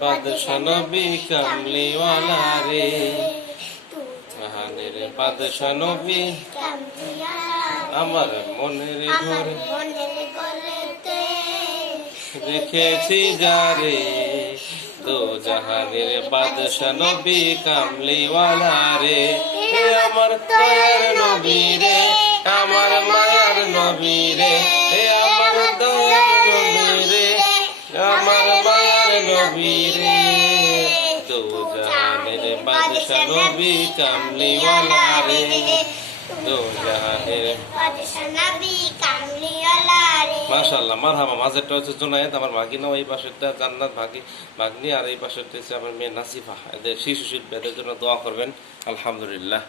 বাদশা নবী কামলিওয়ালা রে। জাহানের বাদশা নবী আমার মনের ঘরে রেখেছি যারে দো জাহানের বাদশা নবী কামলিওয়ালা রে আমার নবী আমার ভাগিনাও এই পাশেরটা জান্নাত ভাগি, ভাগ্নি, আর এই পাশেরটা হচ্ছে আমার মেয়ে নাসিফা। শিশু শিল্পী, এদের জন্য দোয়া করবেন, আলহামদুলিল্লাহ।